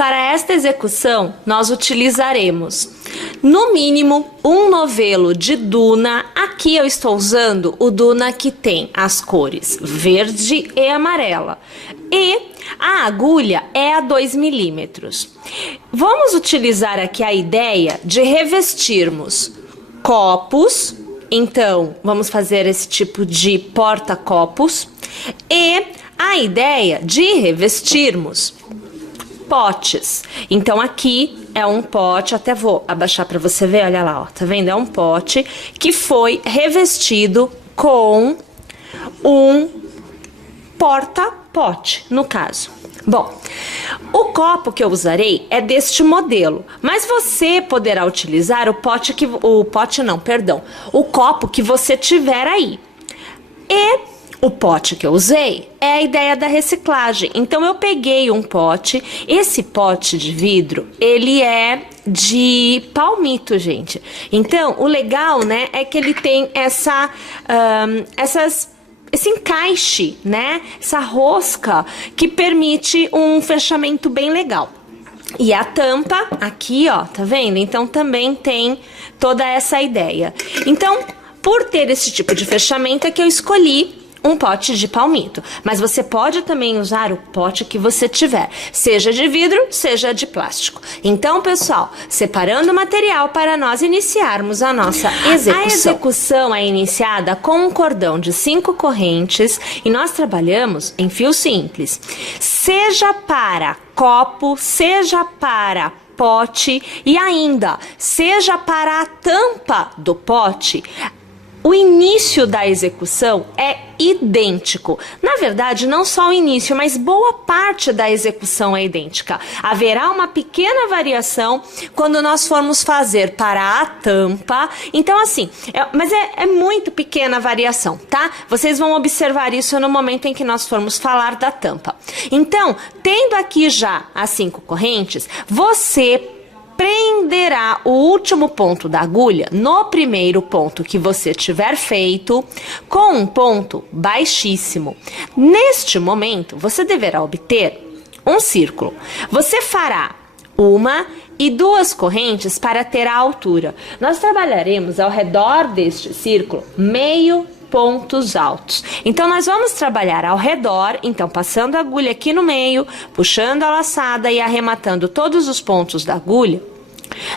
Para esta execução, nós utilizaremos, no mínimo, um novelo de Duna. Aqui eu estou usando o Duna que tem as cores verde e amarela. E a agulha é a 2 milímetros. Vamos utilizar aqui a ideia de revestirmos copos. Então, vamos fazer esse tipo de porta-copos. E a ideia de revestirmos potes. Então, aqui é um pote, até vou abaixar para você ver, olha lá, ó, tá vendo? É um pote que foi revestido com um porta-pote, no caso. Bom, o copo que eu usarei é deste modelo, mas você poderá utilizar o copo que você tiver aí. E o pote que eu usei é a ideia da reciclagem. Então eu peguei um pote, esse pote de vidro, ele é de palmito, gente. Então o legal, né, é que ele tem esse encaixe, né, essa rosca que permite um fechamento bem legal. E a tampa aqui, ó, tá vendo? Então também tem toda essa ideia. Então, por ter esse tipo de fechamento é que eu escolhi um pote de palmito, mas você pode também usar o pote que você tiver, seja de vidro, seja de plástico. Então, pessoal, separando o material para nós iniciarmos a nossa execução. A execução é iniciada com um cordão de 5 correntes e nós trabalhamos em fio simples, seja para copo, seja para pote e ainda seja para a tampa do pote. O início da execução é idêntico. Na verdade, não só o início, mas boa parte da execução é idêntica. Haverá uma pequena variação quando nós formos fazer para a tampa. Então, assim, mas é muito pequena a variação, tá? Vocês vão observar isso no momento em que nós formos falar da tampa. Então, tendo aqui já as 5 correntes, você prenderá o último ponto da agulha no primeiro ponto que você tiver feito com um ponto baixíssimo. Neste momento, você deverá obter um círculo. Você fará 1 e 2 correntes para ter a altura. Nós trabalharemos ao redor deste círculo meio pontos altos. Então, nós vamos trabalhar ao redor, então, passando a agulha aqui no meio, puxando a laçada e arrematando todos os pontos da agulha.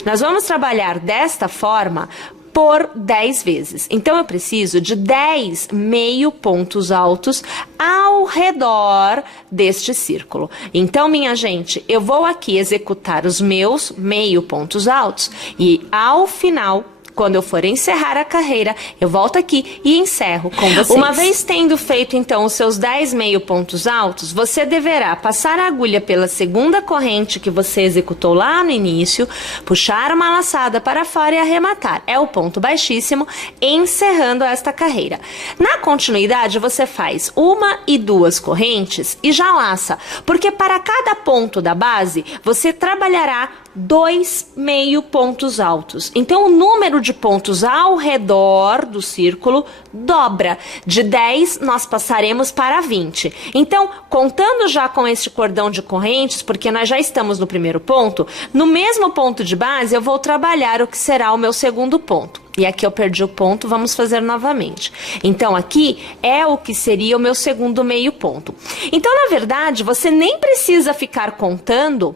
Nós vamos trabalhar desta forma por 10 vezes. Então, eu preciso de 10 meio pontos altos ao redor deste círculo. Então, minha gente, eu vou aqui executar os meus meio pontos altos e, ao final, quando eu for encerrar a carreira, eu volto aqui e encerro com vocês. Uma vez tendo feito, então, os seus 10 meio pontos altos, você deverá passar a agulha pela segunda corrente que você executou lá no início, puxar uma laçada para fora e arrematar. É o ponto baixíssimo, encerrando esta carreira. Na continuidade, você faz 1 e 2 correntes e já laça, porque para cada ponto da base, você trabalhará 2 meio pontos altos. Então, o número de pontos ao redor do círculo dobra. De 10, nós passaremos para 20. Então, contando já com este cordão de correntes, porque nós já estamos no primeiro ponto, no mesmo ponto de base, eu vou trabalhar o que será o meu segundo ponto. E aqui eu perdi o ponto, vamos fazer novamente. Então, aqui é o que seria o meu segundo meio ponto. Então, na verdade, você nem precisa ficar contando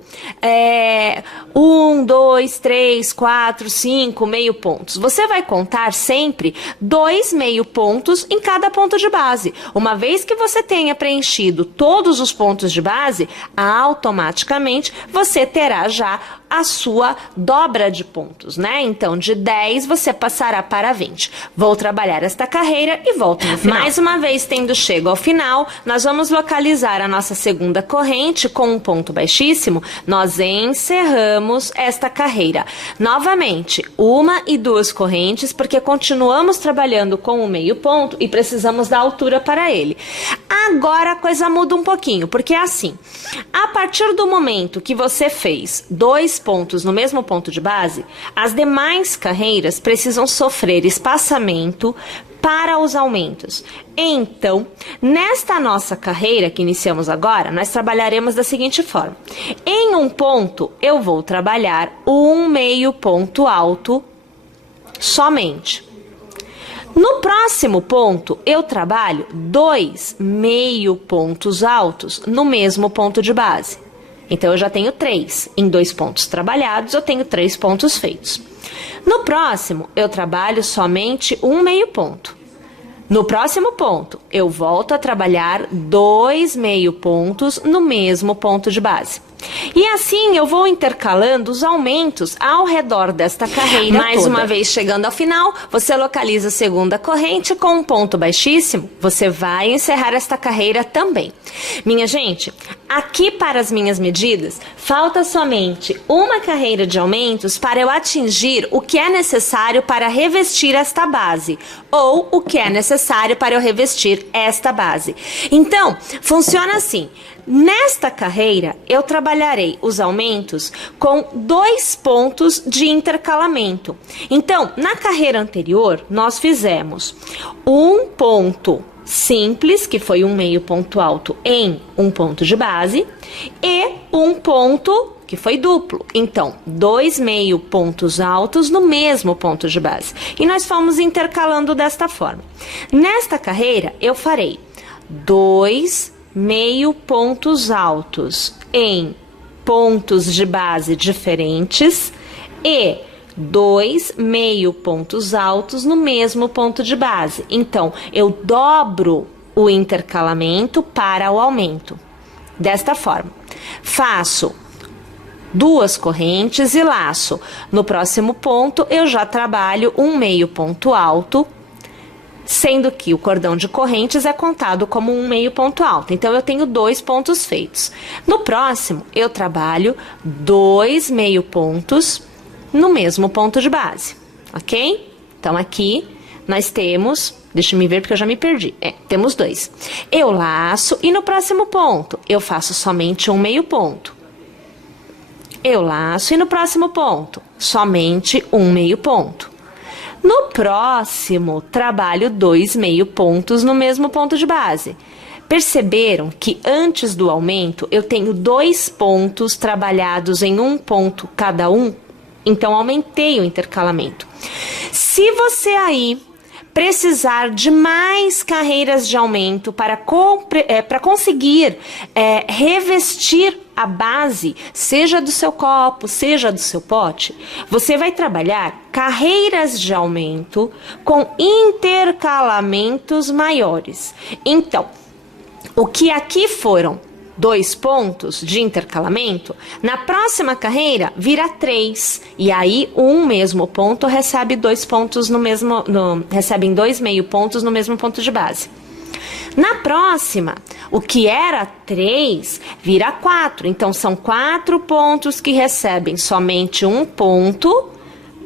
1, 2, 3, 4, 5 meio pontos. Você vai contar sempre 2 meio pontos em cada ponto de base. Uma vez que você tenha preenchido todos os pontos de base, automaticamente você terá já a sua dobra de pontos, né? Então, de 10 você passará para 20. Vou trabalhar esta carreira e volto no final. Mais uma vez, tendo chego ao final, nós vamos localizar a nossa segunda corrente com um ponto baixíssimo. Nós encerramos esta carreira. Novamente, 1 e 2 correntes, porque continuamos trabalhando com o meio ponto e precisamos da altura para ele. Agora a coisa muda um pouquinho, porque é assim, a partir do momento que você fez 2 pontos no mesmo ponto de base, as demais carreiras precisam sofrer espaçamento para os aumentos. Então, nesta nossa carreira que iniciamos agora, nós trabalharemos da seguinte forma. Em um ponto, eu vou trabalhar um meio ponto alto somente. No próximo ponto, eu trabalho 2 meio pontos altos no mesmo ponto de base. Então, eu já tenho 3. Em 2 pontos trabalhados, eu tenho 3 pontos feitos. No próximo, eu trabalho somente um meio ponto. No próximo ponto, eu volto a trabalhar 2 meio pontos no mesmo ponto de base. E assim eu vou intercalando os aumentos ao redor desta carreira Mais toda. Uma vez chegando ao final, você localiza a segunda corrente com um ponto baixíssimo, você vai encerrar esta carreira também. Minha gente, aqui para as minhas medidas, falta somente uma carreira de aumentos para eu atingir o que é necessário para revestir esta base, ou o que é necessário para eu revestir esta base. Então, funciona assim. Nesta carreira, eu trabalharei os aumentos com 2 pontos de intercalamento. Então, na carreira anterior, nós fizemos um ponto simples, que foi um meio ponto alto em um ponto de base, e um ponto que foi duplo. Então, 2 meio pontos altos no mesmo ponto de base. E nós fomos intercalando desta forma. Nesta carreira, eu farei 2 meio pontos altos em pontos de base diferentes e 2 meio pontos altos no mesmo ponto de base. Então, eu dobro o intercalamento para o aumento. Desta forma, faço 2 correntes e laço. No próximo ponto, eu já trabalho um meio ponto alto, sendo que o cordão de correntes é contado como um meio ponto alto. Então, eu tenho 2 pontos feitos. No próximo, eu trabalho 2 meio pontos no mesmo ponto de base, ok? Então, aqui nós temos, deixa eu me ver porque eu já me perdi. Temos 2. Eu laço e no próximo ponto, eu faço somente um meio ponto. Eu laço e no próximo ponto, somente um meio ponto. No próximo, trabalho 2 meio pontos no mesmo ponto de base. Perceberam que antes do aumento, eu tenho 2 pontos trabalhados em um ponto cada um? Então, aumentei o intercalamento. Se você aí precisar de mais carreiras de aumento para conseguir revestir a base, seja do seu copo, seja do seu pote, você vai trabalhar carreiras de aumento com intercalamentos maiores. Então, o que aqui foram 2 pontos de intercalamento, na próxima carreira vira 3. E aí, um mesmo ponto recebe 2 pontos recebem 2 meio pontos no mesmo ponto de base. Na próxima, o que era 3 vira 4. Então, são 4 pontos que recebem somente um ponto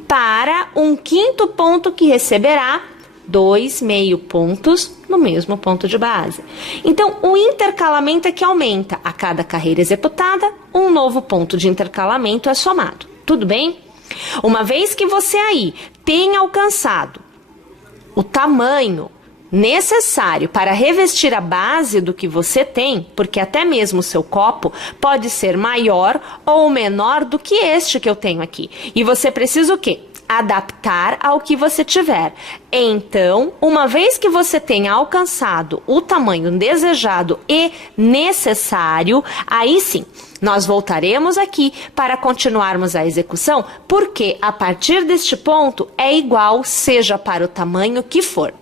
para um quinto ponto que receberá 2 meio pontos no mesmo ponto de base. Então, o intercalamento é que aumenta. A cada carreira executada, um novo ponto de intercalamento é somado. Tudo bem? Uma vez que você aí tenha alcançado o tamanho necessário para revestir a base do que você tem, porque até mesmo o seu copo pode ser maior ou menor do que este que eu tenho aqui. E você precisa o quê? Adaptar ao que você tiver. Então, uma vez que você tenha alcançado o tamanho desejado e necessário, aí sim, nós voltaremos aqui para continuarmos a execução, porque a partir deste ponto é igual, seja para o tamanho que for.